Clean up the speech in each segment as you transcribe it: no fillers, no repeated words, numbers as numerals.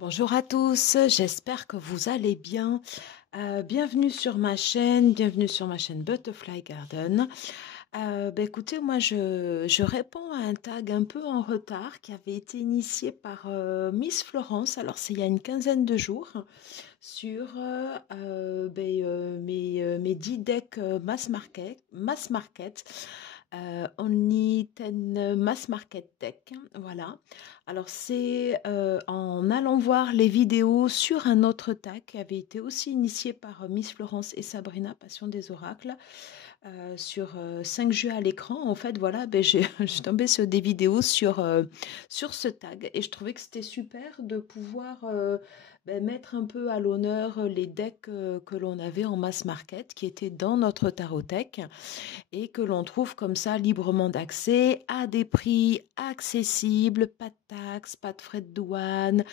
Bonjour à tous, j'espère que vous allez bien. Bienvenue sur ma chaîne, Butterfly Garden. Écoutez, moi je réponds à un tag un peu en retard qui avait été initié par Miss Florence. Alors c'est il y a une quinzaine de jours sur mes 10 decks mass market. Only 10 Mass Market Tech, voilà. Alors c'est en allant voir les vidéos sur un autre tag qui avait été aussi initié par Miss Florence et Sabrina, Passion des Oracles, sur 5 jeux à l'écran. En fait, voilà, je suis tombée sur des vidéos sur ce tag et je trouvais que c'était super de pouvoir mettre un peu à l'honneur les decks que l'on avait en mass market qui étaient dans notre tarothèque et que l'on trouve comme ça librement d'accès à des prix accessibles, pas de taxes, pas de frais de douane,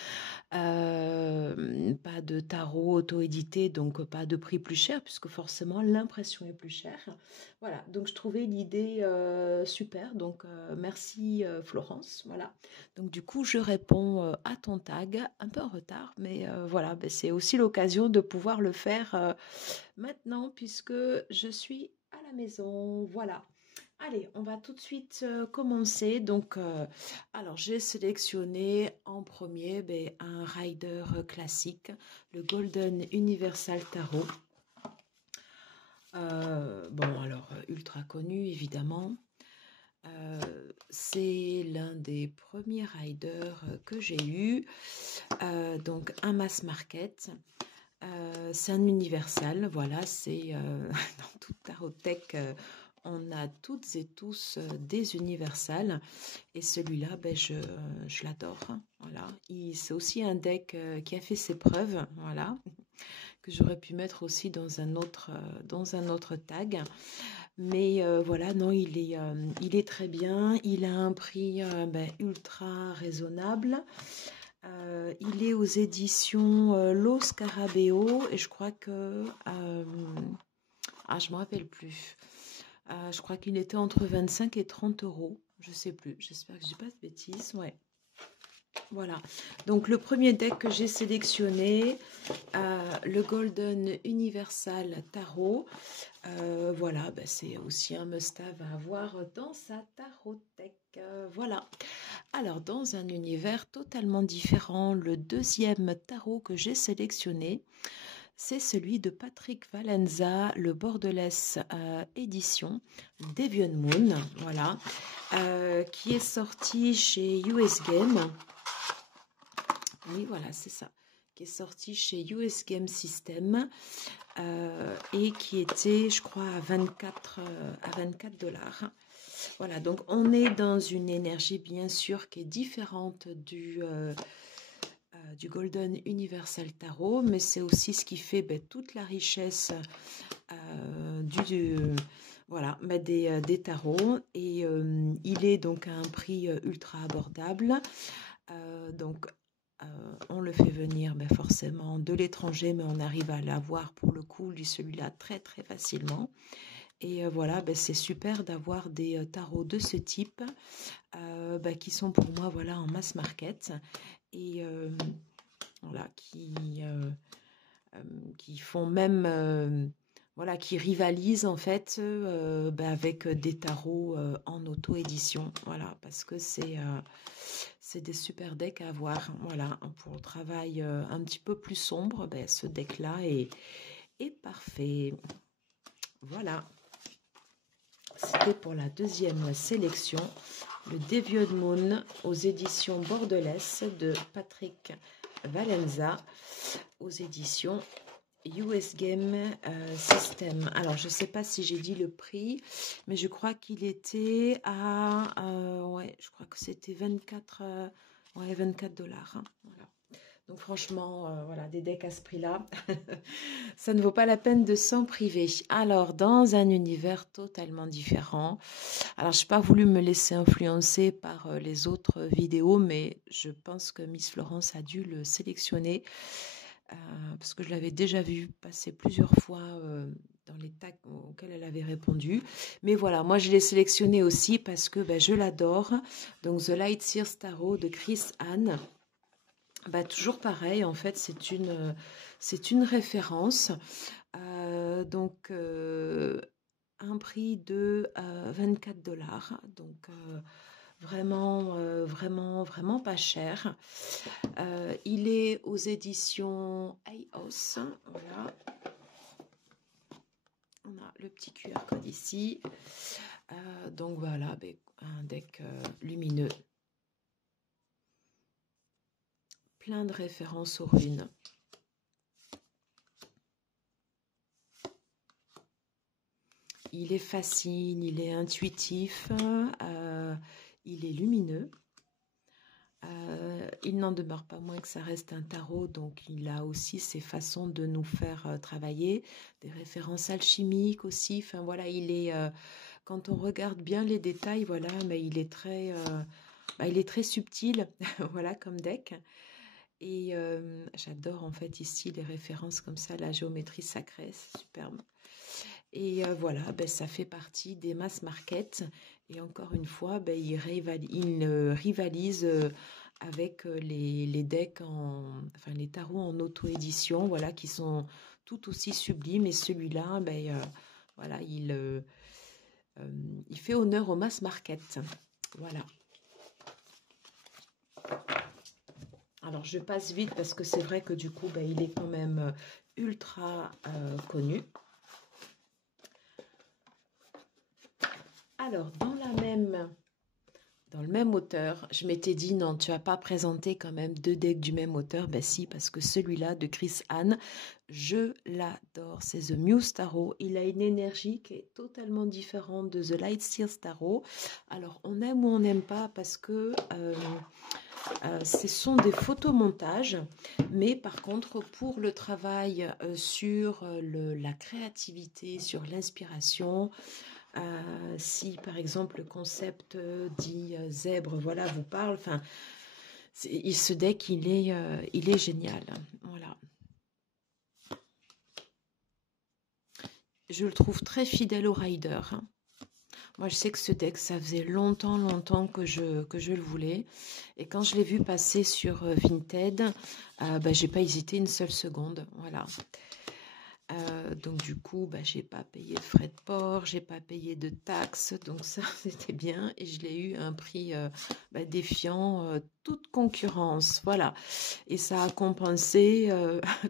pas de tarot auto-édité, donc pas de prix plus cher puisque forcément l'impression est plus chère. Voilà, donc je trouvais l'idée super, donc merci Florence, voilà. Donc du coup je réponds à ton tag, un peu en retard, mais voilà, c'est aussi l'occasion de pouvoir le faire maintenant puisque je suis à la maison, voilà. Allez, on va tout de suite commencer. Donc, alors j'ai sélectionné en premier un rider classique, le Golden Universal Tarot. Bon, alors ultra connu évidemment. C'est l'un des premiers riders que j'ai eu. Donc un mass market. C'est un universal, voilà, c'est dans toute tarothèque, on a toutes et tous des universals et celui-là, je l'adore, hein, voilà. C'est aussi un deck qui a fait ses preuves, voilà, que j'aurais pu mettre aussi dans un autre tag. Mais voilà, non, il est très bien, il a un prix ultra raisonnable. Il est aux éditions Lo Scarabeo et je crois que... je ne me rappelle plus. Je crois qu'il était entre 25 et 30 euros. Je ne sais plus. J'espère que je ne dis pas de bêtises. Ouais. Voilà. Donc le premier deck que j'ai sélectionné, le Golden Universal Tarot. Voilà, c'est aussi un must-have à avoir dans sa tarothèque. Voilà. Alors, dans un univers totalement différent, le deuxième tarot que j'ai sélectionné, c'est celui de Patrick Valenza, le Bordelès édition Deviant Moon, voilà, qui est sorti chez US Game. Oui, voilà, c'est ça, qui est sorti chez US Game System et qui était, je crois, à 24 $. Voilà, donc on est dans une énergie bien sûr qui est différente du Golden Universal Tarot, mais c'est aussi ce qui fait toute la richesse voilà, des tarots. Et il est donc à un prix ultra abordable. Donc on le fait venir forcément de l'étranger, mais on arrive à l'avoir pour le coup, celui-là, très très facilement. Et voilà, c'est super d'avoir des tarots de ce type qui sont pour moi voilà, en mass market et voilà, qui font même, voilà, qui rivalisent en fait avec des tarots en auto-édition. Voilà, parce que c'est des super decks à avoir. Voilà, pour le travail un petit peu plus sombre, ce deck-là est parfait. Voilà. C'était pour la deuxième sélection, le Deviant Moon aux éditions Bordelès de Patrick Valenza, aux éditions US Game System. Alors, je ne sais pas si j'ai dit le prix, mais je crois qu'il était à... ouais, je crois que c'était 24 $. Hein, voilà. Donc franchement, voilà, des decks à ce prix-là, ça ne vaut pas la peine de s'en priver. Alors, dans un univers totalement différent, alors je n'ai pas voulu me laisser influencer par les autres vidéos, mais je pense que Miss Florence a dû le sélectionner parce que je l'avais déjà vu passer plusieurs fois dans les tags auxquels elle avait répondu. Mais voilà, moi je l'ai sélectionné aussi parce que je l'adore. Donc The Light Sears Tarot de Chris Anne. Bah, toujours pareil, en fait, c'est une référence. Donc, un prix de 24 $. Donc, vraiment pas cher. Il est aux éditions Eios. Voilà. On a le petit QR code ici. Donc voilà, un deck lumineux. Plein de références aux runes. Il est facile, il est intuitif, il est lumineux. Il n'en demeure pas moins que ça reste un tarot, donc il a aussi ses façons de nous faire travailler, des références alchimiques aussi. Enfin voilà, il est quand on regarde bien les détails, voilà, mais il est très subtil, voilà, comme deck. Et j'adore en fait ici les références comme ça, la géométrie sacrée, c'est superbe. Et voilà, ça fait partie des mass market. Et encore une fois, il rivalise avec les decks, enfin les tarots en auto-édition, voilà, qui sont tout aussi sublimes. Et celui-là, voilà, il fait honneur au mass market. Voilà. Alors, je passe vite parce que c'est vrai que du coup, il est quand même ultra connu. Alors, dans le même auteur, je m'étais dit, non, tu vas pas présenter quand même deux decks du même auteur. Ben si, parce que celui-là de Chris Hahn, je l'adore. C'est The Muse Tarot. Il a une énergie qui est totalement différente de The Light Seers Tarot. Alors, on aime ou on n'aime pas parce que ce sont des photomontages. Mais par contre, pour le travail sur la créativité, sur l'inspiration, si par exemple le concept dit zèbre, voilà, vous parle, enfin, ce deck il est génial, voilà. Je le trouve très fidèle au rider. Moi, je sais que ce deck, ça faisait longtemps que je le voulais. Et quand je l'ai vu passer sur Vinted, j'ai pas hésité une seule seconde, voilà. Donc du coup, j'ai pas payé de frais de port, j'ai pas payé de taxes, donc ça c'était bien et je l'ai eu à un prix défiant toute concurrence, voilà. Et ça a compensé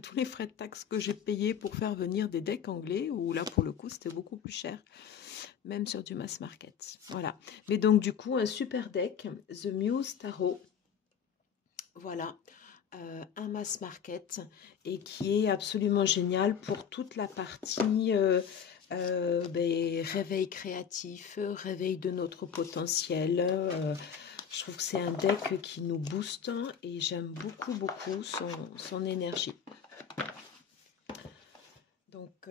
tous les frais de taxes que j'ai payés pour faire venir des decks anglais où là pour le coup c'était beaucoup plus cher, même sur du mass market, voilà. Mais donc du coup un super deck, The Muse Tarot, voilà. Un mass market et qui est absolument génial pour toute la partie réveil créatif, réveil de notre potentiel. Je trouve que c'est un deck qui nous booste et j'aime beaucoup son énergie. Donc,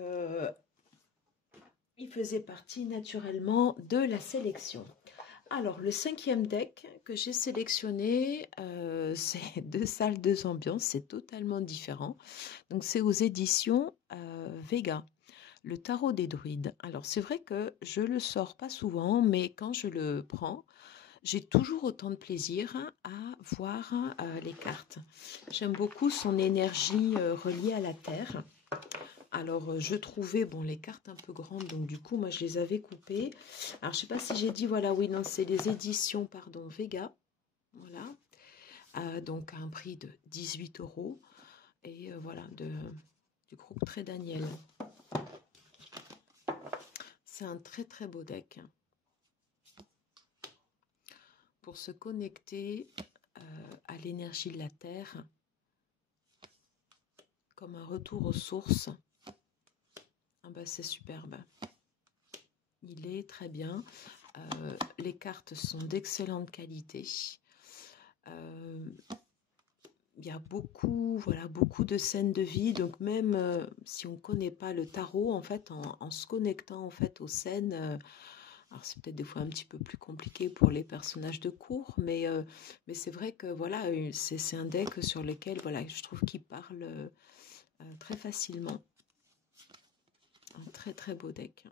il faisait partie naturellement de la sélection. Alors, le 5e deck que j'ai sélectionné, c'est 2 salles, 2 ambiances, c'est totalement différent. Donc, c'est aux éditions Vega, le tarot des druides. Alors, c'est vrai que je le sors pas souvent, mais quand je le prends, j'ai toujours autant de plaisir à voir les cartes. J'aime beaucoup son énergie reliée à la terre. Alors, je trouvais, les cartes un peu grandes, donc du coup, moi, je les avais coupées. Alors, je sais pas si j'ai dit, voilà, oui, non, c'est les éditions, pardon, Vega. Voilà. Donc, à un prix de 18 €. Et voilà, du groupe Très Daniel. C'est un très beau deck. Pour se connecter à l'énergie de la Terre, comme un retour aux sources. C'est superbe. Il est très bien. Les cartes sont d'excellente qualité. Il y a beaucoup de scènes de vie. Donc même si on ne connaît pas le tarot, en fait, en se connectant en fait aux scènes, alors c'est peut-être des fois un petit peu plus compliqué pour les personnages de cours, mais c'est vrai que voilà, c'est un deck sur lequel voilà, je trouve qu'il parle très facilement. Un très beau deck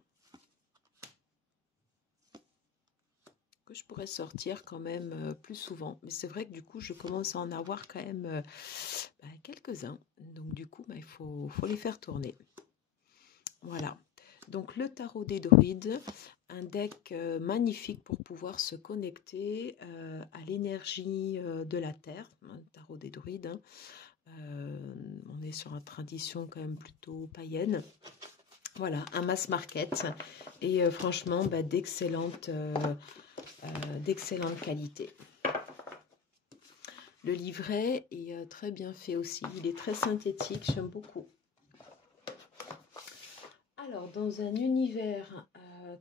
que je pourrais sortir quand même plus souvent. Mais c'est vrai que du coup, je commence à en avoir quand même quelques-uns. Donc du coup, il faut les faire tourner. Voilà. Donc le tarot des druides, un deck magnifique pour pouvoir se connecter à l'énergie de la Terre. Un tarot des druides. Hein. On est sur une tradition quand même plutôt païenne. Voilà, un mass market et franchement d'excellente qualité. Le livret est très bien fait aussi, il est très synthétique, j'aime beaucoup. Alors, dans un univers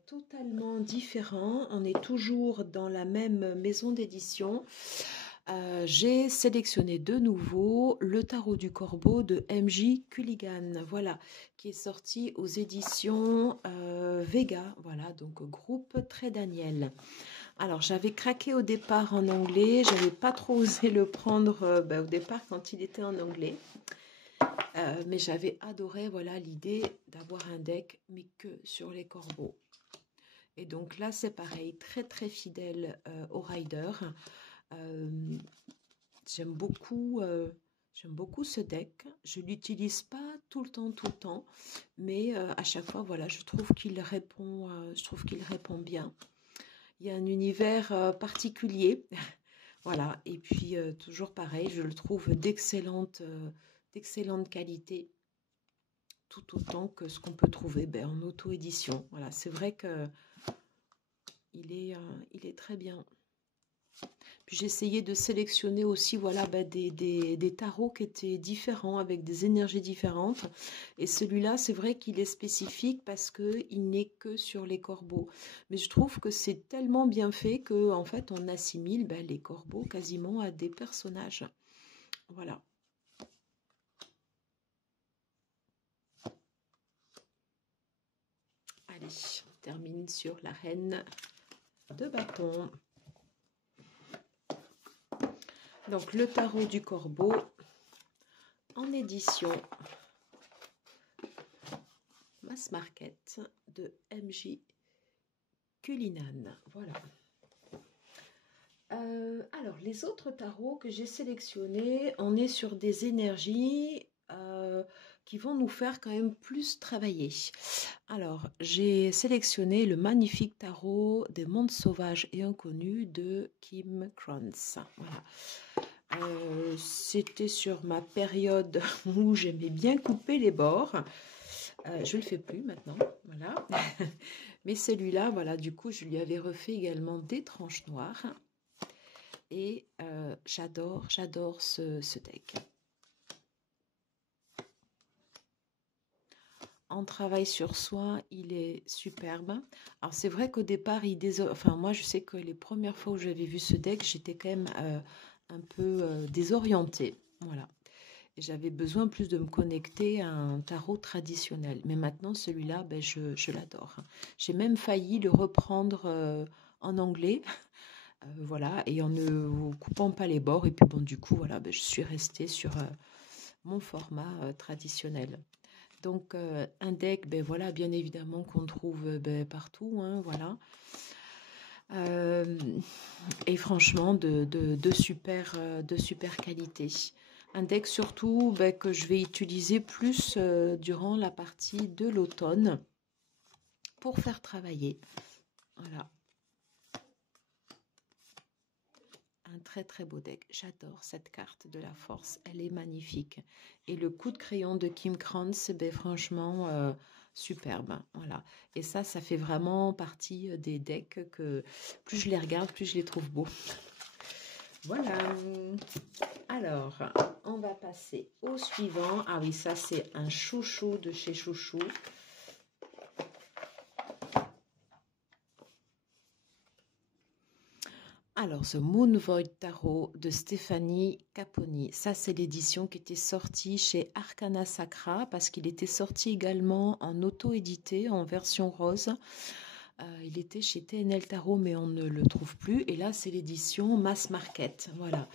totalement différent, on est toujours dans la même maison d'édition. J'ai sélectionné de nouveau le tarot du corbeau de MJ Culligan, voilà, qui est sorti aux éditions Vega, voilà, donc groupe Très Daniel. Alors, j'avais craqué au départ en anglais, j'avais pas trop osé le prendre au départ quand il était en anglais. Mais j'avais adoré, voilà, l'idée d'avoir un deck, mais que sur les corbeaux. Et donc là, c'est pareil, très très fidèle au rider. J'aime beaucoup ce deck. Je l'utilise pas tout le temps, mais à chaque fois, voilà, je trouve qu'il répond bien. Il y a un univers particulier, voilà. Et puis toujours pareil, je le trouve d'excellente qualité, tout autant que ce qu'on peut trouver en auto-édition. Voilà, c'est vrai que il est très bien. Puis j'ai essayé de sélectionner aussi voilà, des tarots qui étaient différents, avec des énergies différentes. Et celui-là, c'est vrai qu'il est spécifique parce qu'il n'est que sur les corbeaux. Mais je trouve que c'est tellement bien fait qu'en fait, on assimile les corbeaux quasiment à des personnages. Voilà. Allez, on termine sur la reine de bâton. Donc, le tarot du corbeau en édition Mass Market de MJ Cullinan. Voilà. Alors, les autres tarots que j'ai sélectionnés, on est sur des énergies qui vont nous faire quand même plus travailler. Alors, j'ai sélectionné le magnifique tarot des mondes sauvages et inconnus de Kim Krantz. Voilà. C'était sur ma période où j'aimais bien couper les bords. Je ne le fais plus maintenant, voilà. Mais celui-là, voilà, du coup, je lui avais refait également des tranches noires. Et j'adore ce deck. En travail sur soi, il est superbe. Alors, c'est vrai qu'au départ, moi, je sais que les premières fois où j'avais vu ce deck, j'étais quand même un peu désorientée. Voilà. Et j'avais besoin plus de me connecter à un tarot traditionnel. Mais maintenant, celui-là, je l'adore. J'ai même failli le reprendre en anglais. Voilà, et en ne coupant pas les bords. Et puis bon, du coup, voilà, je suis restée sur mon format traditionnel. Donc, un deck, voilà, bien évidemment, qu'on trouve partout, hein, voilà. Et franchement, de super qualité. Un deck surtout que je vais utiliser plus durant la partie de l'automne pour faire travailler. Voilà. Un très très beau deck. J'adore cette carte de la force. Elle est magnifique. Et le coup de crayon de Kim Krantz, franchement, superbe. Voilà. Et ça fait vraiment partie des decks que plus je les regarde, plus je les trouve beaux. Voilà. Alors, on va passer au suivant. Ah oui, ça c'est un chouchou de chez Chouchou. Alors, The Moon Void Tarot de Stéphanie Caponi. Ça, c'est l'édition qui était sortie chez Arcana Sacra parce qu'il était sorti également en auto-édité, en version rose. Il était chez TNL Tarot, mais on ne le trouve plus. Et là, c'est l'édition Mass Market. Voilà.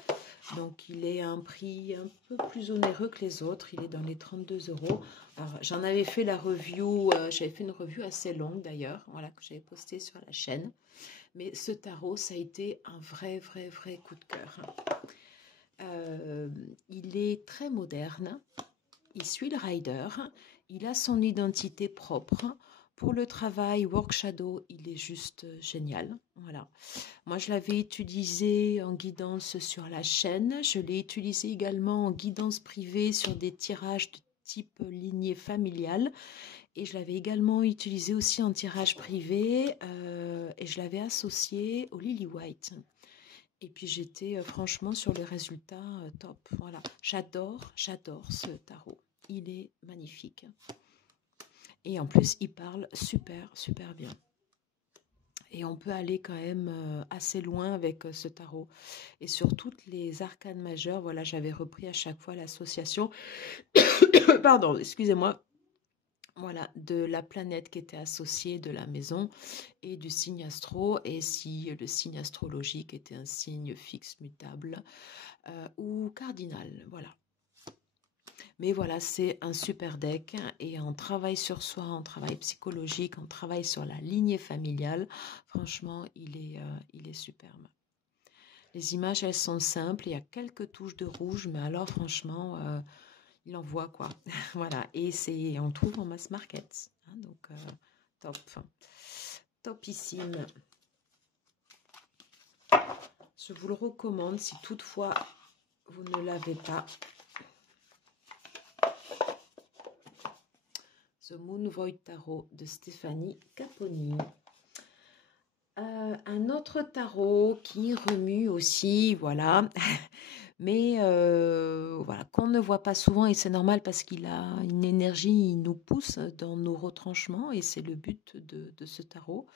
Donc, il est à un prix un peu plus onéreux que les autres. Il est dans les 32 €. Alors, j'en avais fait la review. J'avais fait une review assez longue, d'ailleurs. Voilà, que j'avais postée sur la chaîne. Mais ce tarot, ça a été un vrai coup de cœur. Il est très moderne. Il suit le rider. Il a son identité propre. Pour le travail Work Shadow, il est juste génial. Voilà. Moi, je l'avais utilisé en guidance sur la chaîne. Je l'ai utilisé également en guidance privée sur des tirages de type lignée familiale. Et je l'avais également utilisé aussi en tirage privé. Et je l'avais associé au Lily White. Et puis j'étais franchement sur le résultat top. Voilà. J'adore ce tarot. Il est magnifique. Et en plus, il parle super bien. Et on peut aller quand même assez loin avec ce tarot. Et sur toutes les arcanes majeures, voilà, j'avais repris à chaque fois l'association, pardon, excusez-moi, voilà, de la planète qui était associée de la maison et du signe astro. Et si le signe astrologique était un signe fixe, mutable ou cardinal, voilà. Mais voilà, c'est un super deck et on travaille sur soi, on travaille psychologique, on travaille sur la lignée familiale. Franchement, il est superbe. Les images, elles sont simples, il y a quelques touches de rouge, mais alors franchement, il envoie quoi. Voilà, et on le trouve en mass market. Hein, donc, top. Topissime. Je vous le recommande si toutefois vous ne l'avez pas. The Moon Void Tarot de Stéphanie Caponi. Un autre tarot qui remue aussi, voilà, mais voilà, qu'on ne voit pas souvent et c'est normal parce qu'il a une énergie, il nous pousse dans nos retranchements et c'est le but de ce tarot.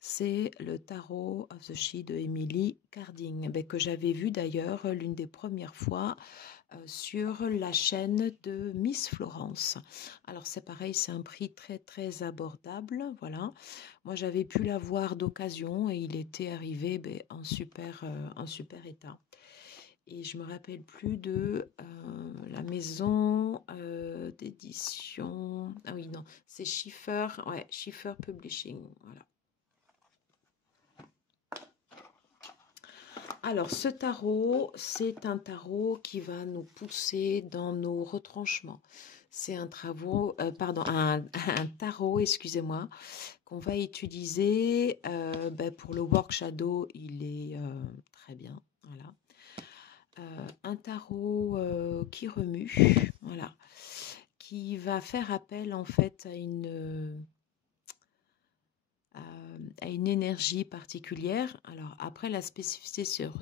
C'est le tarot of the She de Emily Carding, que j'avais vu d'ailleurs l'une des premières fois sur la chaîne de Miss Florence. Alors c'est pareil, c'est un prix très abordable, voilà. Moi j'avais pu l'avoir d'occasion et il était arrivé en super état. Et je me rappelle plus de la maison d'édition. Ah oui, non, c'est Schiffer, ouais, Schiffer Publishing, voilà. Alors, ce tarot, c'est un tarot qui va nous pousser dans nos retranchements. C'est un tarot, excusez-moi, qu'on va utiliser pour le Work Shadow. Il est très bien, voilà. Un tarot qui remue, voilà, qui va faire appel en fait à une énergie particulière. Alors après la spécificité sur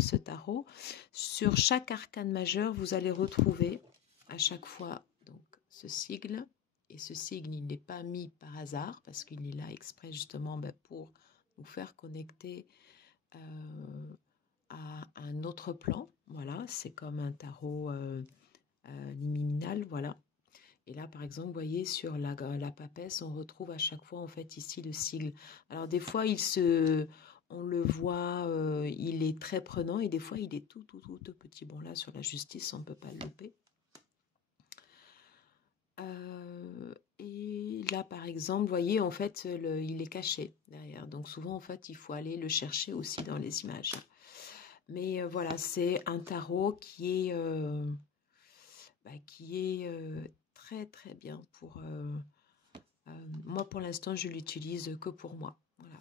ce tarot, sur chaque arcane majeur, vous allez retrouver à chaque fois donc ce sigle. Et ce sigle, il n'est pas mis par hasard parce qu'il est là exprès justement pour nous faire connecter à un autre plan. Voilà, c'est comme un tarot liminal, voilà. Et là, par exemple, vous voyez, sur la papesse, on retrouve à chaque fois, en fait, ici, le sigle. Alors, des fois, on le voit, il est très prenant, et des fois, il est tout petit. Bon, là, sur la justice, on ne peut pas le louper. Et là, par exemple, vous voyez, en fait, il est caché derrière. Donc, souvent, en fait, il faut aller le chercher aussi dans les images. Mais voilà, c'est un tarot qui est très bien pour... moi, pour l'instant, je l'utilise que pour moi. Voilà.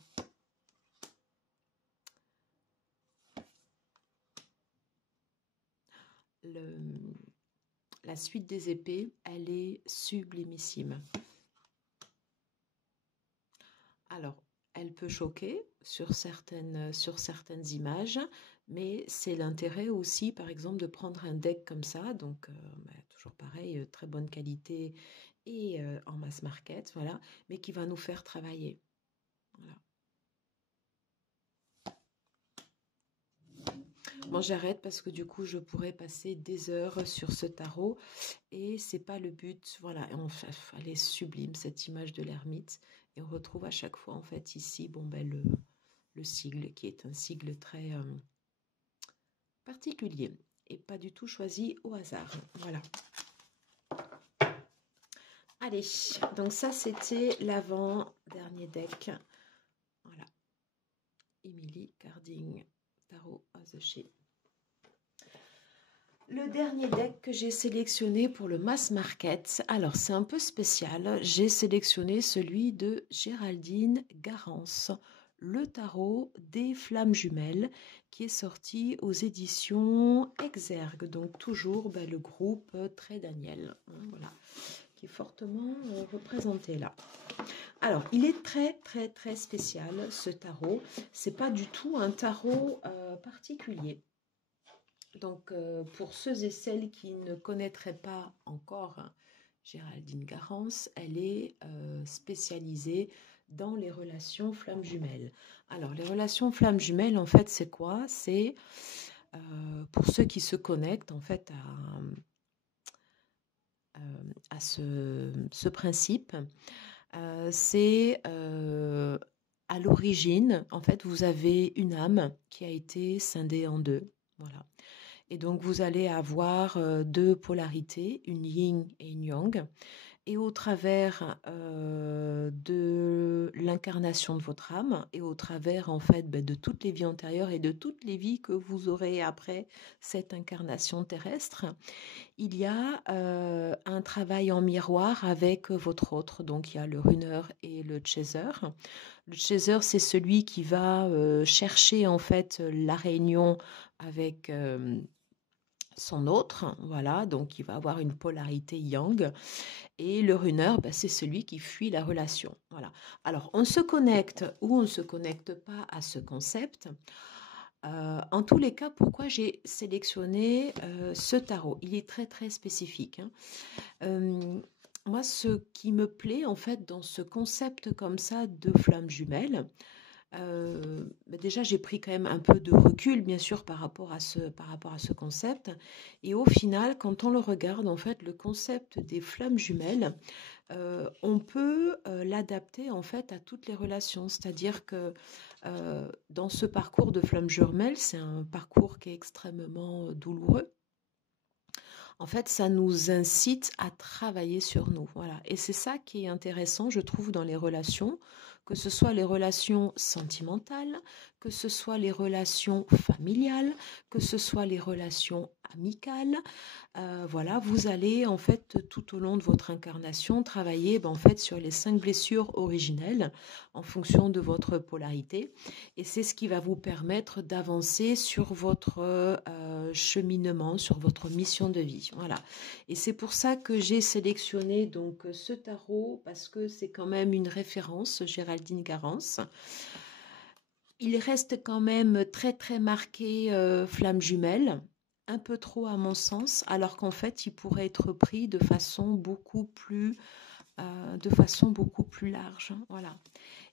La suite des épées, elle est sublimissime. Alors, elle peut choquer sur certaines images, mais c'est l'intérêt aussi, par exemple, de prendre un deck comme ça, donc toujours pareil, très bonne qualité et en mass market, voilà, mais qui va nous faire travailler. Voilà. Bon, j'arrête parce que du coup, je pourrais passer des heures sur ce tarot et c'est pas le but. Voilà, elle est sublime cette image de l'ermite et on retrouve à chaque fois en fait ici, le sigle qui est un sigle très particulier et pas du tout choisi au hasard. Voilà. Allez, donc ça c'était l'avant-dernier deck Emily Carding, Tarot Azuchi. Le dernier deck que j'ai sélectionné pour le Mass Market, alors c'est un peu spécial, j'ai sélectionné celui de Géraldine Garance, le tarot des flammes jumelles, qui est sorti aux éditions Exergue, donc toujours le groupe Très Daniel, voilà, qui est fortement représenté là. Alors, il est très spécial ce tarot, c'est pas du tout un tarot particulier. Donc, pour ceux et celles qui ne connaîtraient pas encore Géraldine Garance, elle est spécialisée dans les relations flammes jumelles. Alors, les relations flammes jumelles, en fait, c'est quoi? C'est, pour ceux qui se connectent, en fait, à ce principe, c'est à l'origine, en fait, vous avez une âme qui a été scindée en deux. Voilà. Et donc, vous allez avoir deux polarités, une yin et une yang. Et au travers de l'incarnation de votre âme et au travers, en fait, de toutes les vies antérieures et de toutes les vies que vous aurez après cette incarnation terrestre, il y a un travail en miroir avec votre autre. Donc, il y a le runner et le chaser. Le chaser, c'est celui qui va chercher, en fait, la réunion avec son autre, voilà, donc il va avoir une polarité yang, et le runner, c'est celui qui fuit la relation, voilà. Alors, on se connecte ou on ne se connecte pas à ce concept. En tous les cas, pourquoi j'ai sélectionné ce tarot? Il est très spécifique, hein. Moi, ce qui me plaît, en fait, dans ce concept comme ça de flammes jumelles, déjà, j'ai pris quand même un peu de recul, bien sûr, par rapport à ce concept. Et au final, quand on le regarde, en fait, le concept des flammes jumelles, on peut l'adapter, en fait, à toutes les relations. C'est-à-dire que dans ce parcours de flammes jumelles, c'est un parcours qui est extrêmement douloureux. En fait, ça nous incite à travailler sur nous. Voilà. Et c'est ça qui est intéressant, je trouve, dans les relations, que ce soit les relations sentimentales, que ce soit les relations familiales, que ce soit les relations amicales. Voilà, vous allez, en fait, tout au long de votre incarnation, travailler en fait, sur les 5 blessures originelles en fonction de votre polarité. Et c'est ce qui va vous permettre d'avancer sur votre cheminement, sur votre mission de vie. Voilà. Et c'est pour ça que j'ai sélectionné donc ce tarot, parce que c'est quand même une référence, Géraldine Garance. Il reste quand même très marqué flamme jumelle, un peu trop à mon sens, alors qu'en fait il pourrait être pris de façon beaucoup plus large. Voilà.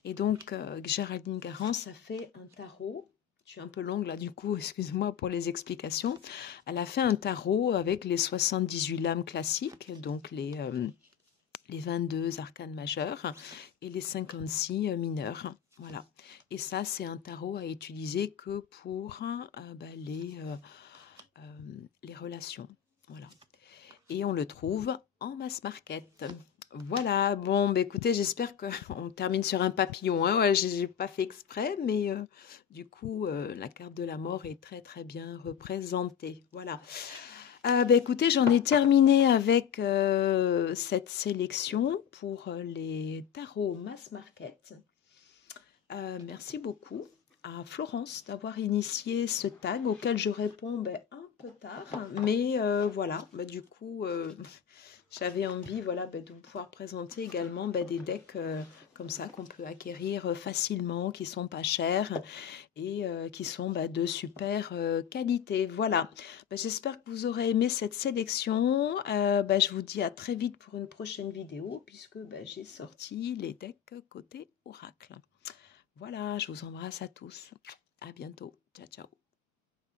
Et donc, Géraldine Garance a fait un tarot. Je suis un peu longue là, du coup, excuse-moi pour les explications. Elle a fait un tarot avec les 78 lames classiques, donc les 22 arcanes majeurs et les 56 mineurs. Voilà. Et ça, c'est un tarot à utiliser que pour les relations. Voilà. Et on le trouve en mass market. Voilà, bon, écoutez, j'espère qu'on termine sur un papillon. Hein. Ouais, j'ai pas fait exprès, mais du coup, la carte de la mort est très bien représentée. Voilà. Écoutez, j'en ai terminé avec cette sélection pour les tarots mass market. Merci beaucoup à Florence d'avoir initié ce tag auquel je réponds un peu tard, mais voilà, du coup, j'avais envie de pouvoir présenter également des decks comme ça qu'on peut acquérir facilement, qui sont pas chers et qui sont de super qualité. Voilà, j'espère que vous aurez aimé cette sélection. Je vous dis à très vite pour une prochaine vidéo puisque j'ai sorti les decks côté oracle. Voilà, je vous embrasse à tous. À bientôt. Ciao, ciao.